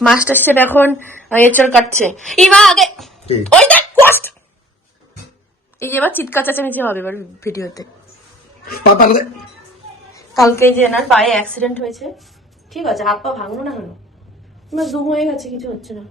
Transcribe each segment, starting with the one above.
Master chef এখন এচর কাটছে। ইমা আগে ওই দেখ কষ্ট এই যে এবার চিৎকার চেঁচামেচি হবে এবার ভিডিওতে। কালকে? যে এনার পায়ে অ্যাক্সিডেন্ট হয়েছে ঠিক আছে হাত পা ভাঙলো না হলো আমার জুম হয়ে গেছে কিছু হচ্ছে না।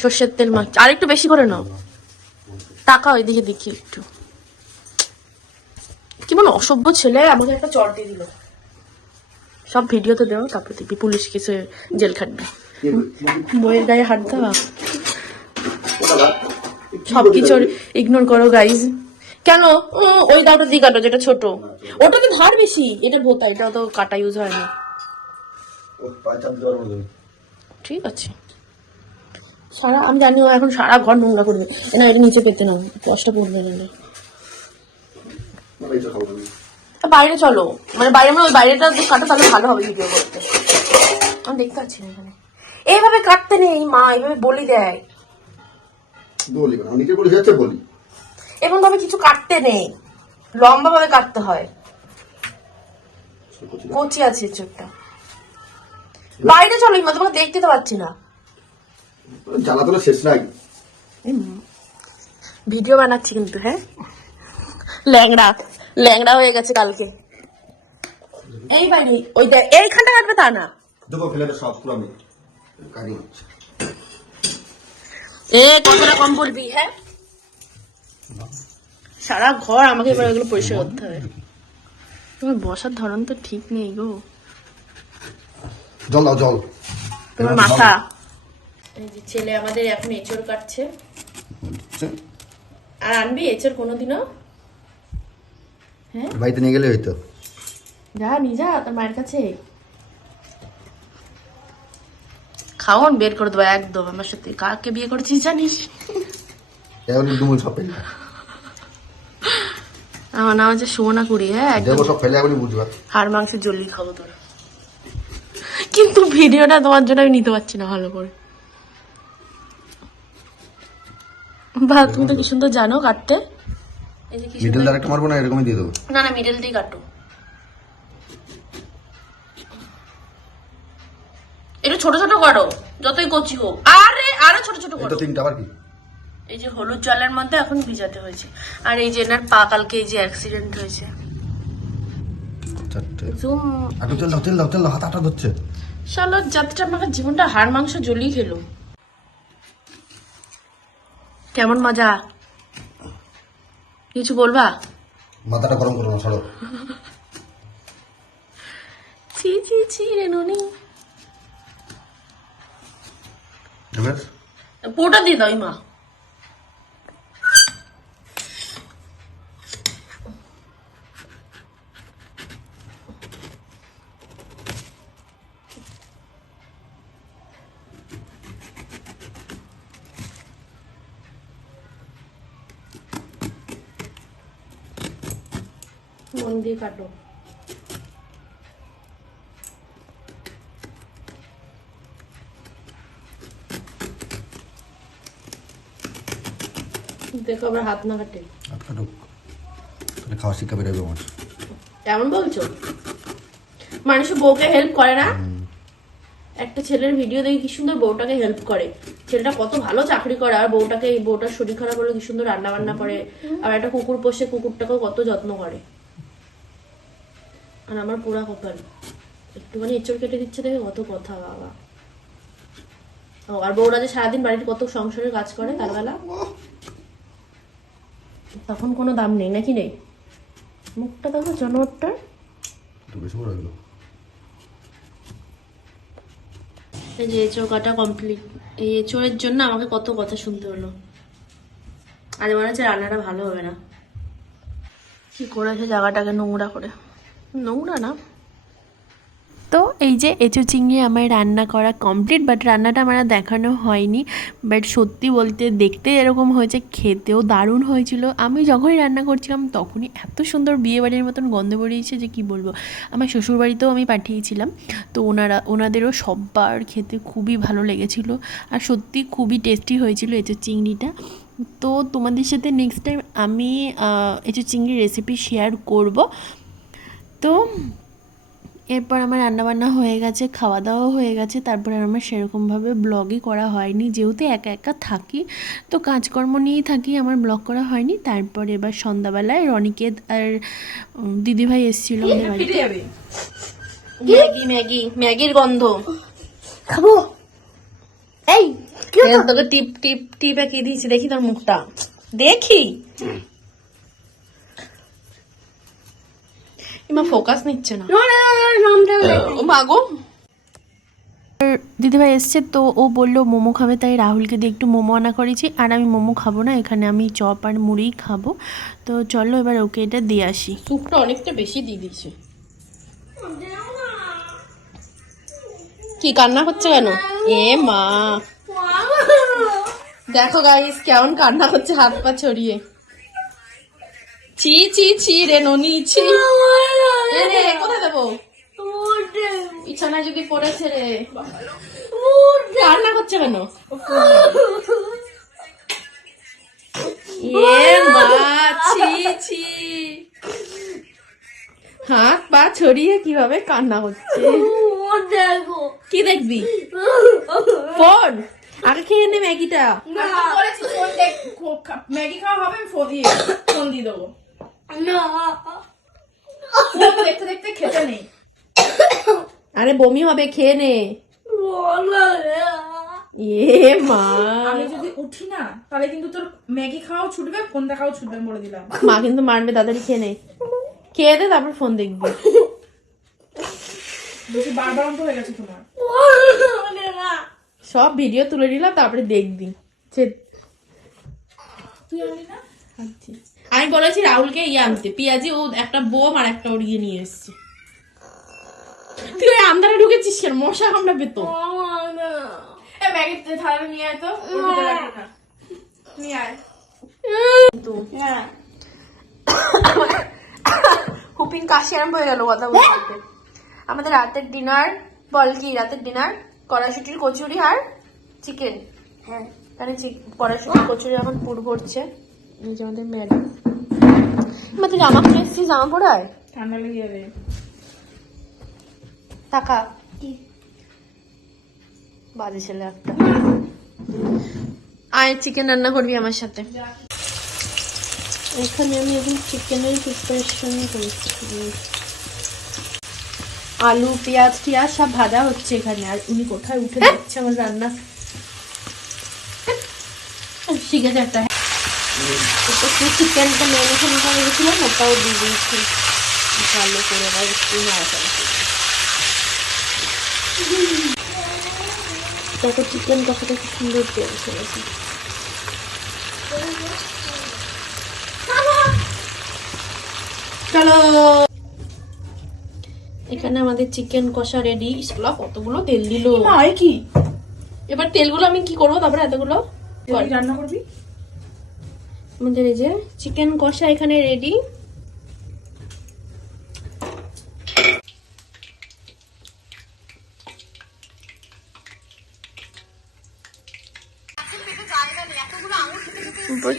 সর্ষের তেল মাছ আর একটু বেশি করে নাও। টাকা ওইদিকে দেখি একটু। কি বলো অসভ্য ছেলে আমাকে একটা চট দিয়ে দিল। সব ভিডিওতে দেও, তারপর দেখবি পুলিশ কিছু জেল খাটবে। বইয়ের গায়ে হাত দেওয়া সবকিছু ইগনোর করো গাইজ কেন? ওই দাওটা দিয়ে কাটো, যেটা ছোট। ওটা তো ধার বেশি। এটা ভোতা এটা তো কাটা ইউজ হয় না। ঠিক আছে। সারা, আমি জানি ও এখন সারা ঘর নোংরা করবে। না, এটা নিচে পেতে নাও কষ্ট পড়বে না না না তা বাইরে চলো। মানে বাইরে মানে ওই বাইরেটা কাটো তাহলে ভালো হবে ভিডিও করতে। আমি দেখতে পাচ্ছি না এখানে। এইভাবে কাটতে নেই মা এইভাবে বলি দেয়। বলি না নিজে বলে যাচ্ছে বলি। এরকম ভাবে কিছু কাটতে নেই। লম্বা ভাবে কাটতে হয়। কচি আছে। চোখটা। বাইরে চলো ইমা তোমাকে দেখতে তো পাচ্ছি না। জ্বালা তোলা শেষ নাই। ভিডিও বানাচ্ছি কিন্তু হ্যাঁ? ল্যাংড়া। ল্যাংড়া হয়ে গেছে কালকে। এই বাড়ি ওই দেখ এইখানটা কাটবে তা না। দেবো ফেলে দে সব পুরো আমি কারি হচ্ছে। এ কথাটা কম বলবি হ্যাঁ? সারা ঘর আমাকে এবার এগুলো পরিষ্কার করতে হবে। তোমার বসার ধরন তো ঠিক নেই গো। জল দাও জল। তোমার মাথা। এই যে ছেলে আমাদের এখন এঁচড় কাটছে। আর আনবি এঁচড় কোনোদিনও? হ্যাঁ? বাড়িতে নিয়ে গেলে হইতো। যা নি যা তোর মায়ের কাছে। খাওয়ান বের করে দেবো একদম। আমার সাথে কাকে বিয়ে করেছিস জানিস? এখন ডুমুল সব ফেলে আমার নাম হচ্ছে সোনা কুড়ি হ্যাঁ একদম। সব ফেলে এখনই বুঝবা। হাড় মাংস জলদি খাব তোর। কিন্তু ভিডিওটা তোমার জন্য আমি নিতে পারছি না ভালো করে। বা তুমি তো কি সুন্দর জানো কাটতে? মিডল সুন্দর- ডাইরেক্ট মারবো না? এরকমই দিয়ে দেবো। না না মিডল দিয়ে কাটো। এটা ছোট ছোট করো যতই কচি হোক। আরে আরও ছোট ছোট করো। তিনটা আবার কি? এই যে হলুদ জলের মধ্যে এখন ভিজাতে হয়েছে। আর এই যে এনার পা কালকে এই যে অ্যাক্সিডেন্ট হয়েছে। জুম একটু তেল দাও তেল দাও তেল দাও হাত আটা ধরছে। শালা যাত্রা আমাকে জীবনটা হাড় মাংস জ্বলিয়ে খেলো। কেমন মজা? কিছু বলবা? মাথাটা গরম করো না ছাড়ো। ছি ছি ছি রে নুনি। পোটা দিয়ে দাও মা মন দিয়ে কাটো। দেখো আবার হাত না কাটে। হাত কাটুক। তাহলে খাওয়া শিক্ষা বেরোবে আমার। এমন বলছো? মানুষ বউকে হেল্প করে না? একটা ছেলের ভিডিও দেখে কি সুন্দর বউটাকে হেল্প করে। ছেলেটা কত ভালো চাকরি করে আর বউটাকে এই বউটার শরীর খারাপ হলে কি সুন্দর রান্না বান্না করে আর একটা কুকুর পোষে কুকুরটাকেও কত যত্ন করে। আর আমার পুরা কপাল। একটুখানি এঁচড় কেটে দিচ্ছে দেখে কত কথা বাবা। ও আর বউরা যে সারাদিন বাড়ির কত সংসারের কাজ করে তার বেলা তখন কোনো দাম নেই নাকি নেই মুখটা দেখো জানোয়ারটার হলো এই যে এঁচড় কাটা কমপ্লিট এই এঁচড়ের জন্য আমাকে কত কথা শুনতে হলো। আজ মনে হচ্ছে রান্নাটা ভালো হবে না। কি করেছে জায়গাটাকে নোংরা করে। নোংরা না। তো এই যে এঁচো চিংড়ি আমার রান্না করা কমপ্লিট বাট রান্নাটা আমার দেখানো হয়নি। বাট সত্যি বলতে দেখতে এরকম হয়েছে, খেতেও দারুণ হয়েছিল। আমি যখনই রান্না করছিলাম, তখনই এত সুন্দর বিয়েবাড়ির মতন গন্ধ বেরিয়েছে যে কি বলব। আমার শ্বশুরবাড়িতেও আমি পাঠিয়েছিলাম, তো ওনারা, ওনাদেরও সববার খেতে খুবই ভালো লেগেছিলো। আর সত্যি খুবই টেস্টি হয়েছিল এঁচো চিংড়িটা। তো তোমাদের সাথে নেক্সট টাইম আমি এঁচো চিংড়ির রেসিপি শেয়ার করব। তো এরপর আমার রান্নাবান্না হয়ে গেছে খাওয়া দাওয়া হয়ে গেছে। তারপরে আর আমার সেরকমভাবে ব্লগই করা হয়নি। যেহেতু একা একা থাকি তো কাজকর্ম নিয়েই থাকি আমার ব্লগ করা হয়নি। তারপর এবার সন্ধ্যাবেলায় রনিকেত আর দিদিভাই এসেছিল আমাদের বাড়িতে। ম্যাগি ম্যাগি ম্যাগির গন্ধ। খাব? এই এই তোকে টিপ টিপ টিপ এঁকে দিয়েছি দেখি তোর মুখটা। দেখি। ইমা ফোকাস নিচ্ছে না। মাগো দিদিভাই এসছে তো ও বলল মোমো খাবে। তাই রাহুলকে দিয়ে একটু মোমো আনা করেছি। আর আমি মোমো খাব না এখানে আমি চপ আর মুড়িই খাব। তো চলো এবার ওকে এটা দিয়ে আসি। সুপটা অনেকটা বেশি দিয়ে দিয়েছে। কি কান্না করছে কেন? এ মা। দেখো গাইস কেমন কান্না করছে হাত পা ছড়িয়ে। ছি ছি ছি রে ননি ছি। এ রে কোথায় দেবো বিছানায় যদি পড়েছে রে। কান্না করছে কেন? এ ছি ছি। হাত পা ছড়িয়ে কীভাবে কান্না করছে কি দেখবি? ফোন। আগে খেয়ে নে ম্যাগিটা। বলেছি ফোন ম্যাগি খাওয়া হবে ফোন দিয়ে ফোন দিয়ে দেবো। না। দেখতে দেখতে খেতে নেই। আরে বমি হবে খেয়ে নে। এ মা। আমি যদি উঠি না তাহলে কিন্তু তোর ম্যাগি খাওয়াও ছুটবে ফোন দেখাও ছুটবে বলে দিলাম। মা কিন্তু মারবে তাড়াতাড়ি খেয়ে নে। খেয়ে দে তারপর ফোন দেখবি। বেশি বারবার অন্ত হয়ে গেছে তোমার। সব ভিডিও তুলে নিলাম তারপরে দেখবি। তুই আনলি না? আমি বলেছি রাহুলকে ইয়ে আনতে। পিয়াজি ও একটা বোম আর একটা ওড়িয়ে নিয়ে এসছে। তুই ওই আন্দারে ঢুকেছিস কেন? মশা কামড়াবে তো এ ম্যাগি নিয়ে আয় তো। ওর ভিতরে রাখো না। নিয়ে আয়। হুপিং কাশি আরম্ভ হয়ে গেল কথা বলতে। আমাদের রাতের ডিনার বল কি? রাতের ডিনার কড়াইশুটির কচুরি আর চিকেন। হ্যাঁ। তাহলে কড়াইশুটির কচুরি এখন পুর ভরছে। এই যে আমাদের ম্যাডাম। জামা এসেছিস জামা ঠান্ডা লেগে যাবে। টাকা বাজে ছেলে একটা। আয় চিকেন রান্না করবি আমার সাথে। এখানে আমি এখন চিকেনের প্রিপারেশন করছি। আলু পেঁয়াজ টিয়াজ সব ভাজা হচ্ছে এখানে। আর উনি কোথায় উঠে যাচ্ছে আমার রান্না। শিখেছে একটা চিকেনটা ম্যারিনেশন করে রেখেছিলাম ওটাও দিয়ে দিয়েছি। ভালো করে আবার একটু নাড়াচাড়া দেখো চিকেন কি সুন্দর তেল ছেড়েছে। চলো! এখানে আমাদের চিকেন কষা রেডি ইসলা কতগুলো তেল দিল? হয় কি? এবার তেলগুলো আমি কি করব? তারপরে এতগুলো? রান্না করবি? আমাদের এই যে চিকেন কষা এখানে রেডি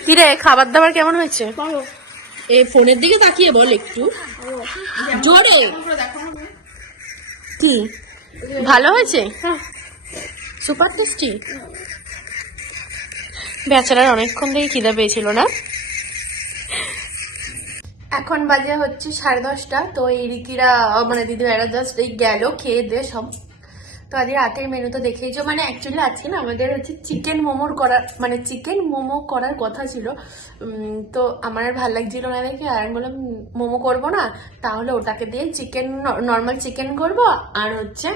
কিরে খাবার দাবার কেমন হয়েছে? এই ফোনের দিকে তাকিয়ে বল একটু। জোরে। কি? ভালো হয়েছে? Super tasty. বেচারার অনেকক্ষণ থেকে খিদা পেয়েছিল, না? এখন বাজে হচ্ছে সাড়ে দশটা, তো এই রিকিরা মানে দিদি ভাইরা জাস্ট এই গেল, খেয়ে দিয়ে সব। তো আজকে রাতের মেনু তো দেখেইছো মানে অ্যাকচুয়ালি আজকে না আমাদের হচ্ছে চিকেন মোমোর করার মানে চিকেন মোমো করার কথা ছিল। তো আমার আর ভালো লাগছিল না দেখে, আর আমি বললাম মোমো করব না, তাহলে ওটাকে দিয়ে চিকেন নর্মাল চিকেন করব, আর হচ্ছে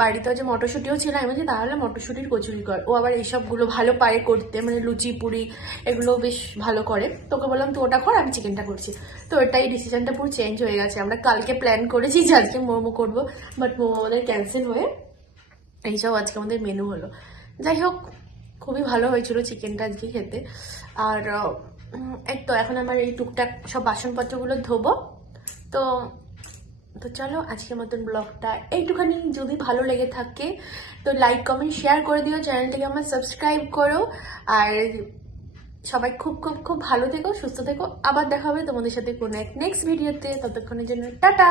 বাড়িতে যে মটরশুঁটিও ছিল, আমি বলছি, তাহলে মটরশুঁটির কচুরি কর। ও আবার এইসবগুলো ভালো পারে করতে মানে লুচি, পুরি, এগুলো বেশ ভালো করে। তোকে বললাম, তুই ওটা কর, আমি চিকেনটা করছি। তো ওটাই ডিসিশনটা পুরো চেঞ্জ হয়ে গেছে। আমরা কালকে প্ল্যান করেছি যে আজকে মোমো করব বাট মোমো আমাদের ক্যান্সেল হয়ে এইসব আজকে আমাদের মেনু হলো। যাই হোক, খুবই ভালো হয়েছিল চিকেনটা আজকে খেতে। আর এই তো, এখন আমার এই টুকটাক সব বাসনপত্রগুলো ধোবো। তো তো চলো আজকের মতন ব্লগটা এইটুখানি। যদি ভালো লেগে থাকে, তো লাইক কমেন্ট শেয়ার করে দিও চ্যানেলটাকে আমার সাবস্ক্রাইব করো। আর সবাই খুব খুব খুব ভালো থেকো, সুস্থ থেকো। আবার দেখা হবে তোমাদের সাথে কোনো এক নেক্সট ভিডিওতে ততক্ষণের জন্য টাটা!